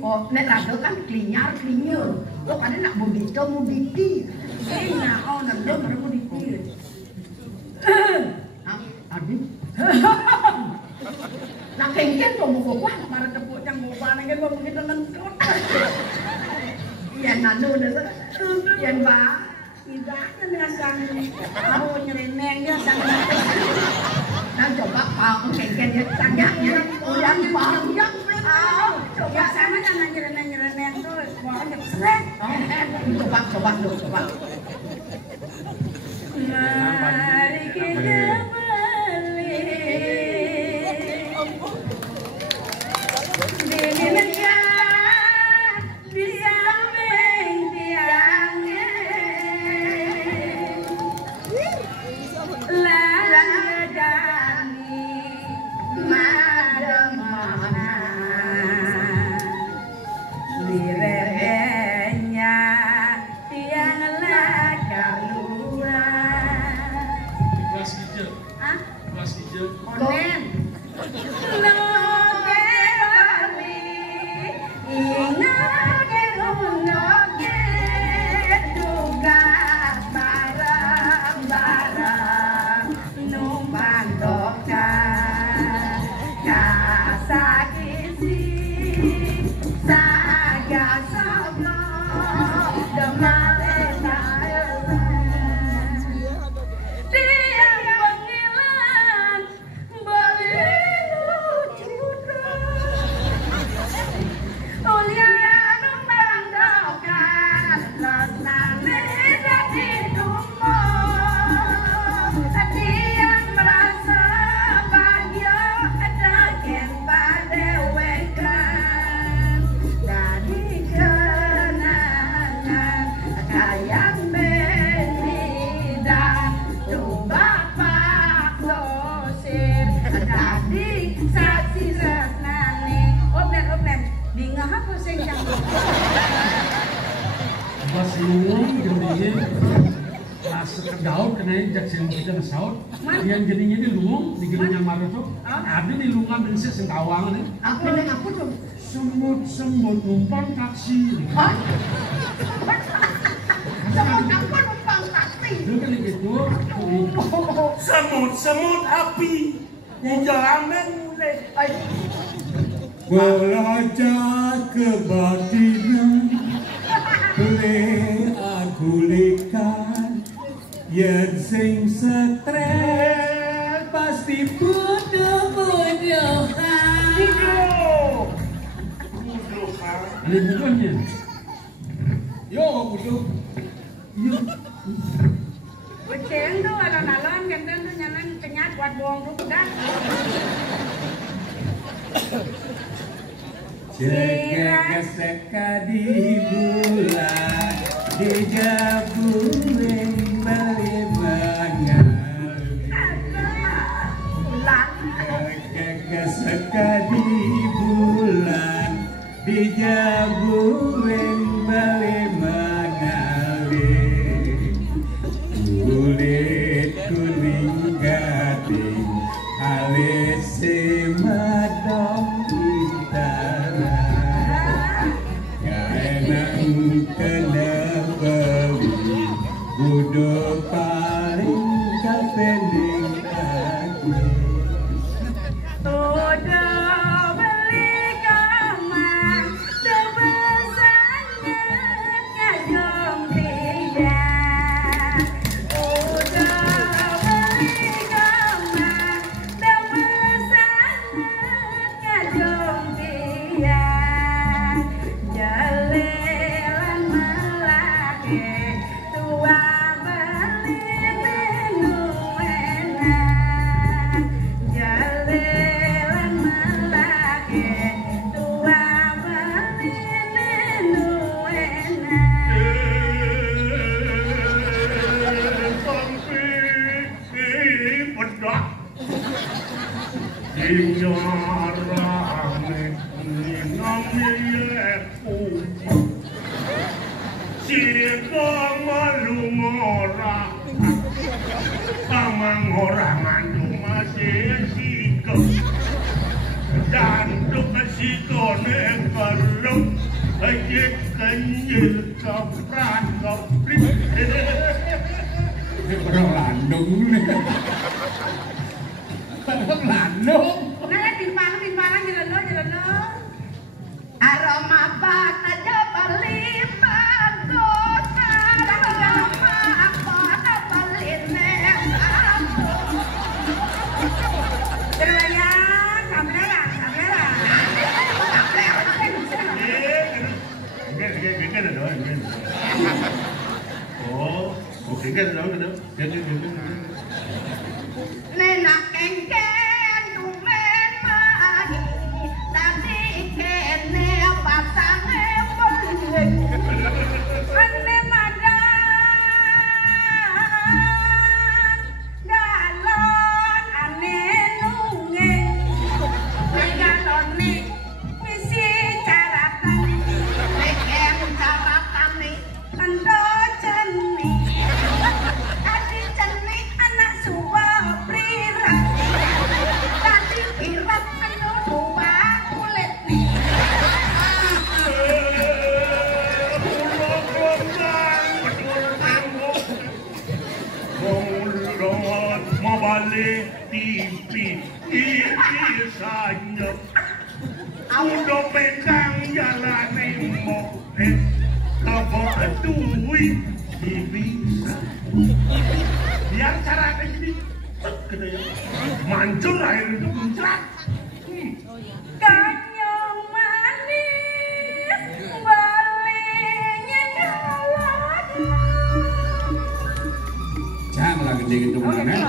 Oh, nek rado kan klinyar klinyur. Kok ada nak mudito muditi. Nah, oh nando baru muditi. Aduh. Nak kengken kok mau kuah, marah tepuk yang mau panen kan mau kita lengkot. Iya nando dah. Iya mbak. Tidaknya ngasang mau nyereneng dia sang. Nah coba pak kengken dia tangganya udah panjang. Coba sama jangan nyereneng tuh, mau nyesrek. Coba. Mari kita balik di negara di samping tiangnya, ladani madamana lirenya tiang lakaluan. Kelas hijau. Hah? Kelas hijau. Onen. Daun kena jaksin kita saut, yang jadinya ini luung di gilinya maru tuh, ada di lungan dan sih sentawangan nih. Aku neng aku tuh semut numpang taksi. Semut numpang taksi. Itu kan gitu. Semut api yang jalan mulai. Belajar kebatinan, boleh aku lihat. Yen sing stres pasti bodoh-bodohan. Ada bukunya. Yo, bodoh. Yo. Beceng tuh alon-alon kan tuh nyaman kenyat buat bohong tuh udah. Seka di bulan di jabuling balimangan. Seka di bulan di jabuling balimangan. Kulit kuning gating alis semadong utara. Kaenang kena beli budo paling kapending lagi. Udah beli kamar sebesarnya kajong dia. Udah beli kamar sebesarnya kajong dia. Jalelan melaki tua beli minum enak. Jalelan melaki tua beli minum enak. Dan duk si kone kalau Anjir kaprak kaprik. Orang Landung nih. Orang Landung. Nah, timpang jalan lo. Aroma bata jabali bagus, aroma apa baline. Terlayang, kamera. Oh, oke kan ada. Nenak kengken tumen mahi, tadi kene pasange beli. Ane madan, galon ane nungeng, galon ni misi caratan, lekem caratan ni ando ceni, adi ceni anak suwa prira, tadi kirap anu dua kulit ni. Mabalik TV isanya udah pegang jalan mo kabel duit bisa biar caranya jadi mancur air itu muncrat. Kanyang manis balinya galak. Jangan lagi dingin tuh mana?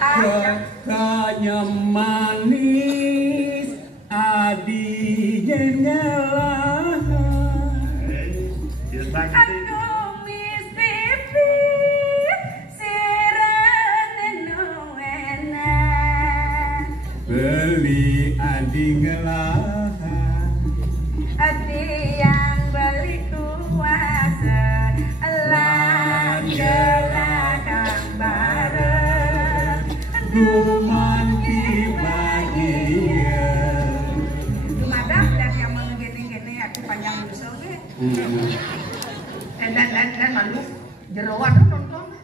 Kakaknya manis, adinya ngalah. Aduh Miss Pipi, sirene no enak. Beli adi ngalah. Hati yang beli kuasa, elang gelakang bareng. Gumanti bahagia. Dumadap dan yang menggini-gini aku panjang musuhnya. Dan malu jeroan tuh nonton.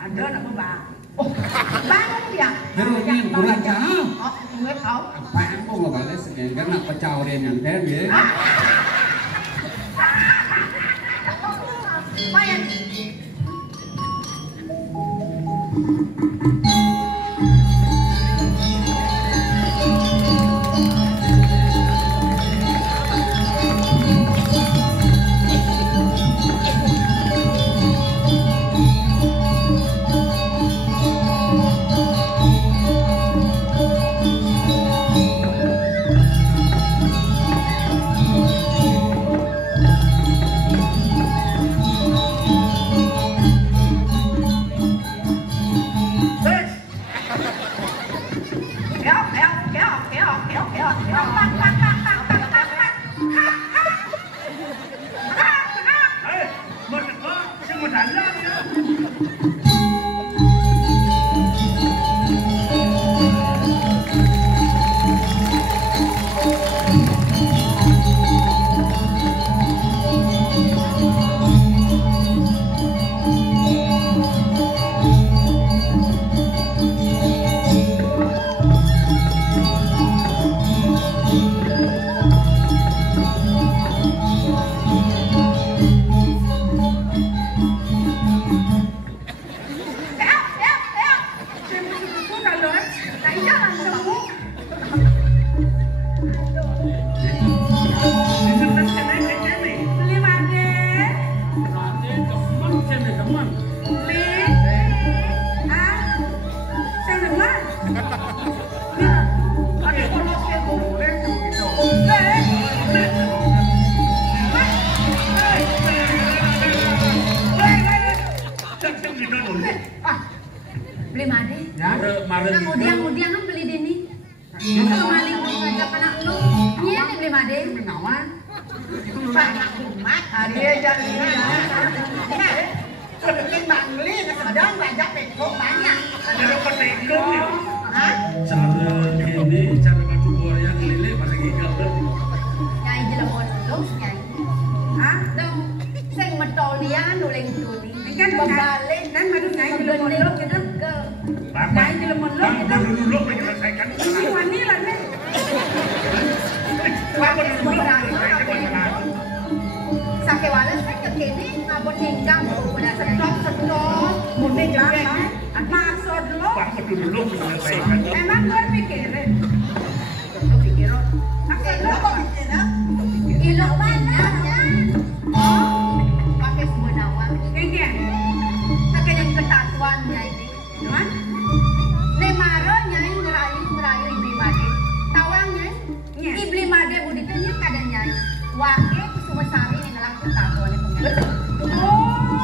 Ada nama bang. Oh, bangun dia. Jeroan kurang jauh. Oh, nggak tahu. Apaan kok nggak bales? Karena pecaurin yang ten ya. Mayan. Beli made. Ya, mare. Kemudian lu beli dini. Kalau maling ngajak anak lu, iya nih beli made. Menawan. Banyak umat. Dia jadi. Beli bangli, sedang banyak pekok banyak. Ada petikung ya. Hah? Cara ini, cara batu yang lele pada gigil. balik dan madu nyai jelem mondok gitu. Nyai jelem mondok gitu. Dulu menyelesaikan masalah. Wani lah nih. Bapak dulu menyelesaikan masalah. Sakit walas kan kini ngabot hinggang udah sedot mudik lama. Maksud lo? Bapak dulu menyelesaikan. Emang gue pikirin. Lo pikir lo? Lo kok pikirin? Ilo banyak ya. Oh, pakai semua nawang. Kengkian. Pakai yang ketatuannya ini. Cuman, lemaronya yang ngerayu ibli made. Tawangnya, ibli made buditanya kadangnya. Wake kusuma sari yang ngelak ketatuannya pengen. Oh,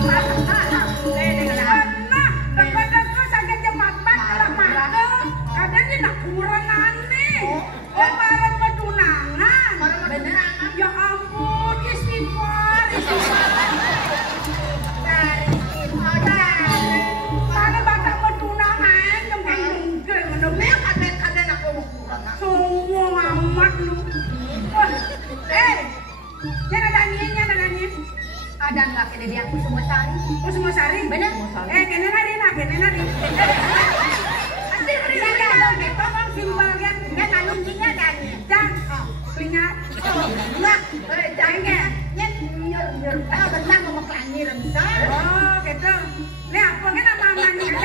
karena dekat-dekat saja jembatan kalau mata, kadangnya nak kurang aneh. Oh, para petunangan. Beneran? Ya ampun, istighfar. Para batak petunangan, mungkin menurut kadang aku mau kurang. Semua amat lu. Jangan ada angin. Ada nggak kena dia Kusuma Sari? Kusuma Sari? Bener? Kena nari. Nanti beri dia dong, tolong simbol kan? Kan alumninya kan? Cang, ingat? Enggak, jangan. Nyur. Benar mau kelani remsal. Oh, gitu. Ini apa kan nama-namanya?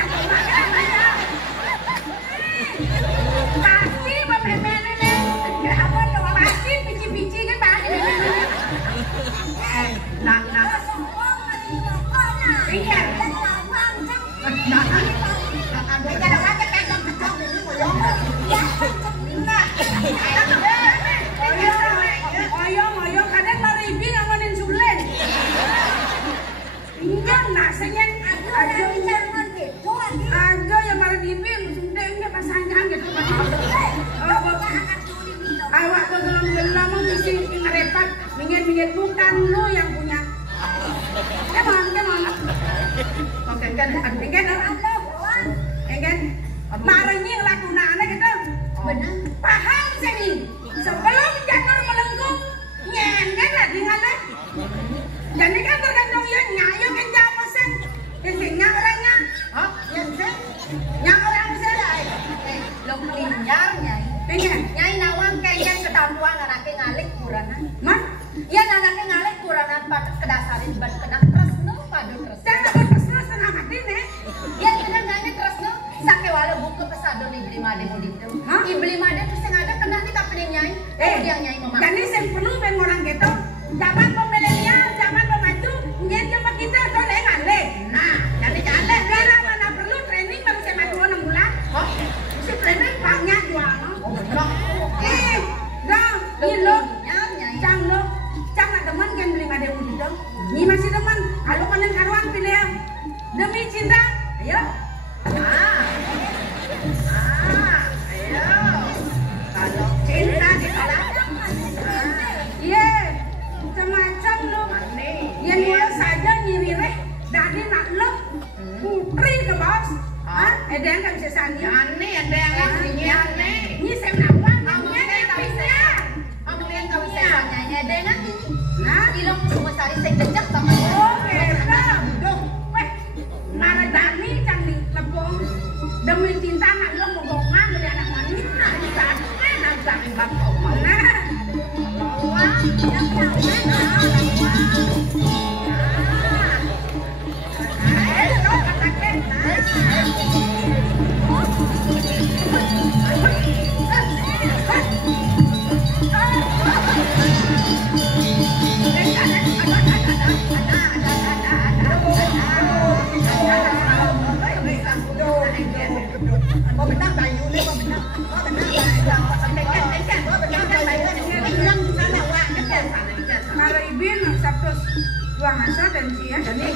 Pasti pememene nih. Apa tuh? Pasti pici-pici kan pasti. Nah. Iya. Oyong kadang maribi ngamanin sulen. Enggak nasenyen aja yang maribi sundengnya pasangan gitu. Awak tuh gelam-gelam mesti ngerepat minggir bukan lu yang punya. Emang. Oke kan. Marahnya lakunannya gitu. Benar. Paham sih. Sebelum janur melengkung, nyengen lagi ngane. Jadi kan tergantung ya nyayo kan jawab sen. Isinya orangnya. Oh, yang sen. Yang orang sen. Lo kelinjar nyai. Nyai nawang kayak ketampuan anaknya ngalik kurangan. Mas? Ya anaknya ngalik kurangan pada kedasarin ban kena tresno pada tresno. Jangan tresno setengah mati nih. Ya kena nanya tresno. Sampai walau buku pesadon ibli made mudik tuh. Ibli made tuh sengaja kena nih kapalin nyai. Dia nyai mama. Jadi yang perlu ben orang gitu. Zaman pemilenial, zaman pemaju, nyai cuma kita boleh ngale. Nah, jadi ngale. Bila mana perlu training baru saya maju 6 bulan. Oh, si training banyak jual. Oh, betul. Cang nak teman kan beli made mudik tuh. Ni masih teman. Kalau kalian karuan pilih ya. Demi cinta, ayo. Ayo. Kalau cinta dikalahkan. Iya, macam-macam lu. Yang mulai saja nyirireh dari nak lo putri ke bos. Ada yang tak bisa sani. Aneh, ada yang aneh. Ini saya menawar. Kamunya bisa. Kamunya tak bisa sani. Ada yang nanti. Nah, ilong semua sari saya jejak sama. Oke, duh. Naradani canggih lebong demi cinta nak lo bohongan dari anak wanita di sana nak cari bapak mana Maribin Sabtu dua masa dan dia santai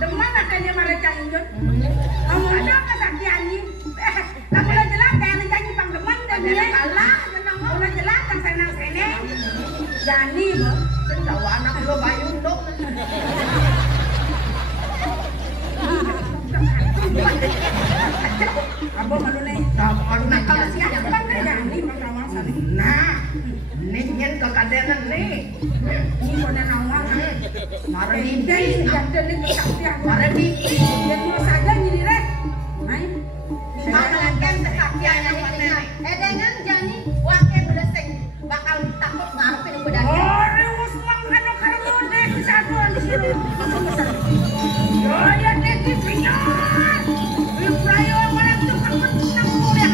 teman katanya mereka injut kamu udah kesaktian nih kamu udah jelas kayak nyanyi pang teman dan dia kalah udah jelas kan senang sene Jani boh sendawa anak lo bayu dong Abang malu nih. Kalau nak kalau siapa kan Jani pertama sekali. Ada di ding, ada di kesaktian. Ada di yang mau saja nyirek. Main. Makan kesaktian yang mana? Dengan jani wakil beleseng bakal takut ngarepin pedang. Oh, reus mangkano karmo dek satuan sini. Yo ya dek pinya. Prayo orang tukang menang mulia.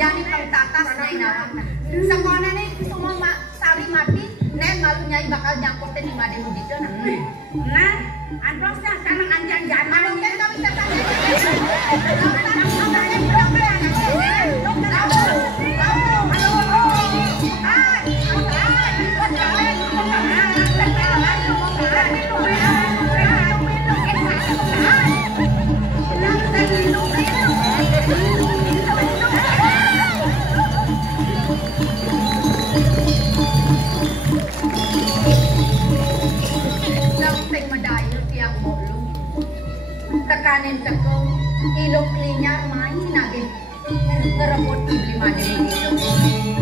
Jadi kau tatas naik nawang. Semuanya nih semua sari mati, nen malunya bakal nyangkutin di made mudito nah. Nah, andosnya sekarang anjang jangan. Kalau kan kami tertanya. Tekanin tekong ilok linyar main nage ngerebut beli made begitu.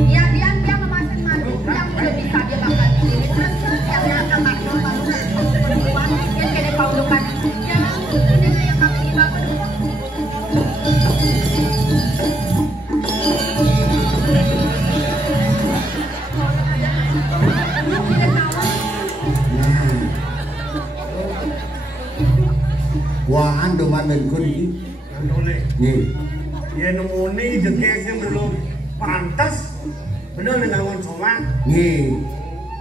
Ya dia memasak madu yang belum bisa dia bakal diri yang akan masuk perempuan yang kena paulukan jangan dengan yang kami dibawa Wah, ando mamen kuni. Boleh. Nih, Ya nemu nih jegeknya belum pantas. Bener dengan ngomong sama. nih.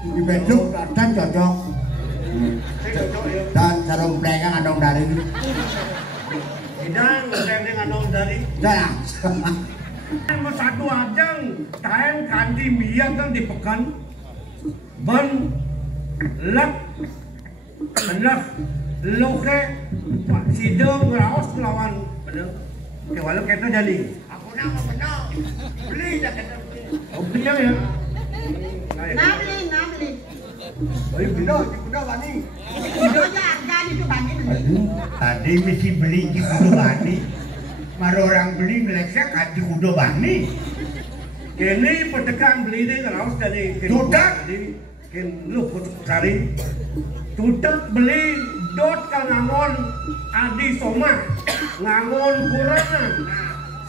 Di beduk dan cocok. Dan sarung plengan andong dari. Tidak, ngomong dengan ngomong dari. Dah. Mas satu ajang, tahan kandi mia kan dipekan. Ban lak benar loke Pak Sido ngeraos lawan bener. Oke, walau kita jadi. Aku nak mau benar. Beli dah kita beli. Oh, beli ya. nabli Oh, kuda bani. kudonya harga itu bani Tadi mesti beli di kudo bani. Maro orang beli ngeleksak hati kudo bani. Kini petekan beli deh ngeraos dari. Tudak. Ken lu putus cari. Tudak beli dot kang ngangon adi soma ngangon kurangan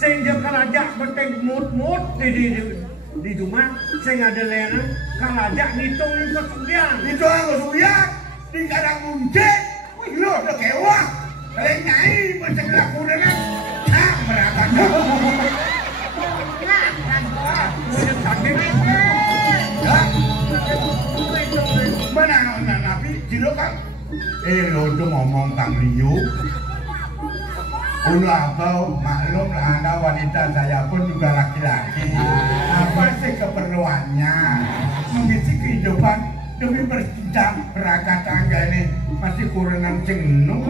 sehingga kalajak beteng mut di rumah sehingga ada lena kalajak ngitung kesudian Itu aku suyat di kadang muncik. Wih, lo udah kewah. Kalian nyai bersegera kudengan. Ah, merakan. Mana nabi jilo kan? Lo udah ngomong Kang Liu. Ulu abau maklum lah Anda wanita, saya pun juga laki-laki. Apa sih keperluannya mengisi kehidupan demi bercinta perakat tangga ini masih kurangan jenuh.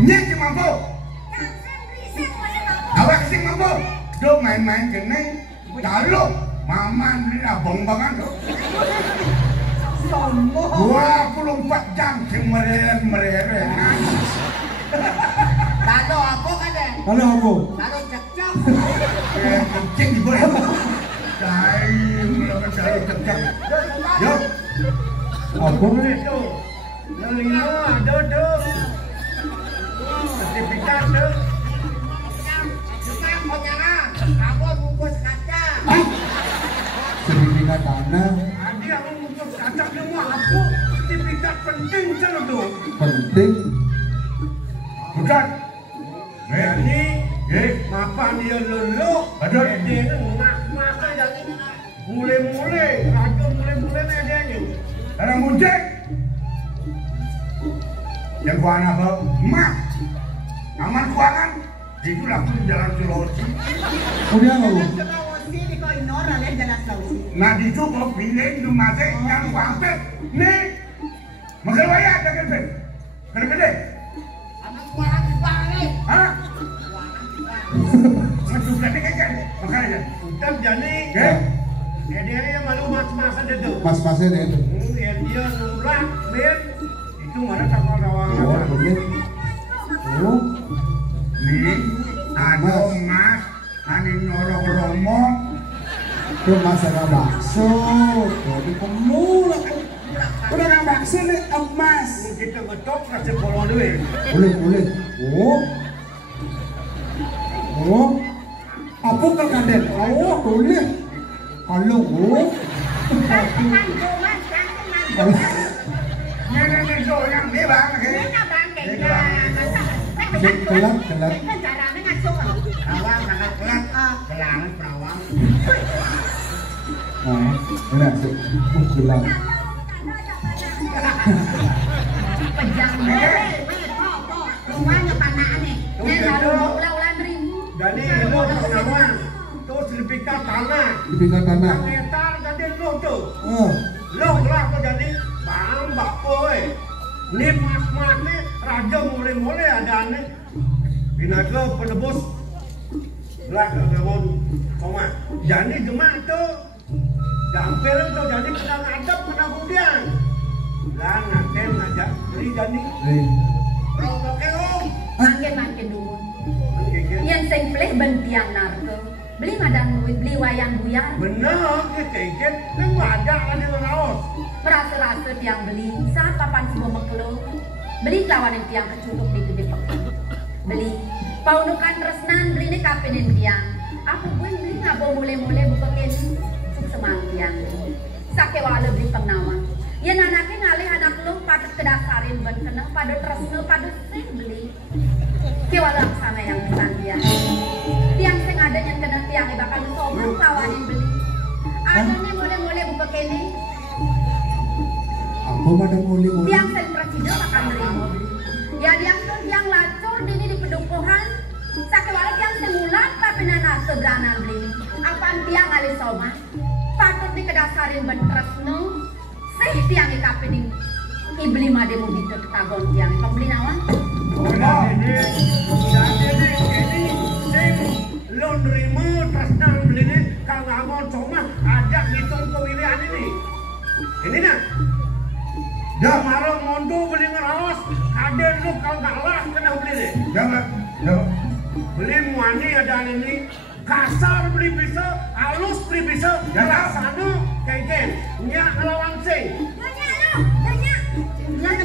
Nyek si mampu. Awak si mampu. Do main-main kene. Kalau mama beli abang bangan do. Wah, 24 jam si mereren. lalu apa kan deh Halo aku. lalu cekcok Kencing di bawah. Daim, lawan saya cekcok. Yo. Apa nih? yang lima ada tuh sertifikat tuh kamu bungkus kaca Sertifikat tanah adi yang untuk kaca semua aku sertifikat penting tuh penting. Bukan. ini mapan dia lulu Aduh. dia itu masa jadi mulai racun mulai dia nih Orang muncik. Yang gua anak bau, mak, aman keuangan, Itu langsung jalan Sulawesi. Udah lo. Sulawesi di Koinor alias jalan Sulawesi. Nah di situ kau pilih di masih yang kuampet. Nih, makan wayang jangan pet. Kalau gede. Anak kuahan dibalik. Hah? Masuk gede kan? Makanya. Udah jadi. Oke. Ya dia yang malu mas-masan itu. Mas-masnya deh itu. Ya dia nurah, ben. Itu mana takut rawang. Oh, boleh. Oh, Nih, ada mas, ani nyolong romo. itu masalah bakso. Jadi pemula. Udah nggak bakso nih emas. Kita ngetok kasih kolon duit. Boleh. Oh. Oh. Apa ke kanden? Oh, boleh. Kalau oh. Nih, so yang ini bang, Kelak. Awang kakak kelak, kelangan perawang. Nah, udah sih. Kelak. Pejang rumahnya panaan nih. Lalu ulah-ulah ribu. Jadi lu perawang, terus dipikir tanah. Dipikir tanah. Ngetar jadi lu tuh. Oh. Lu kelak tuh jadi bang bapoy. Ini mas-mas nih raja mulai-mulai ada nih. Binaga penebus. Lah kebun koma. Jadi gemak tuh. Dampil tuh jadi kena ngadep kena budian. Lah ngaten ngajak beli jadi. Rokoknya om. Makin dulu. Yang sing pleh bentiang narko. Beli madang duit, beli wayang buyar. Bener, dia keket. Kan ada kan di laos. Merasa-rasa tiang beli, saat papan semua mekelo. Beli lawan yang tiang kecutuk di gede pekan. Beli, paunukan resnan beli ini kapenin tiang. Aku pun beli ngabo mulai-mulai buka kini. Cuk semang tiang. Sake wala beli pengawa. Ya anaknya ngalih anak lu pada kedasarin ben kena pada tresno pada sing beli. Kewala sana yang pesan dia. Tiang sing ada yang kena tiang bakal somong lawanin beli. Adanya mulai-mulai buka kini. Apa pada mulai? Tiang sing presiden bakal nerima beli. Ya tiang lacur dini di pedukuhan. Sakewala tiang sing ulang tapi nana seberanan beli. Apaan tiang alih soma? Patut di kedasarin ben tresno. Sih tiang ikapening ibli made mo dito ketagon tiang pembeli nawan. Jadi ini sing laundry mu tresnan beli ini kalau nggak mau cuma ajak hitung pemilihan ini. Ini nak. Dah marah mondo beli ngerawas. Ada lu kalau nggak lah kena beli nih. Jangan. Beli muani ada ini. Kasar beli bisa, halus beli bisa. Jalan sana kayak nyak ngelawan sing.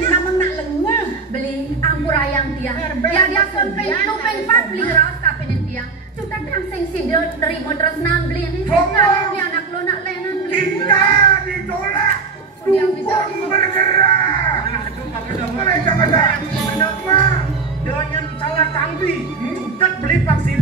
Namun nak lengah beli ampur ayam tiang. Ya dia sampai lupeng pat beli raus kapenin tiang. Kita kan sing sido nerima tresnan beli ini. Nah, ini anak lo nak lenan beli. Kita ditolak. Dukun bergerak. Mereka kata, dengan salah tangbi, sudah beli vaksin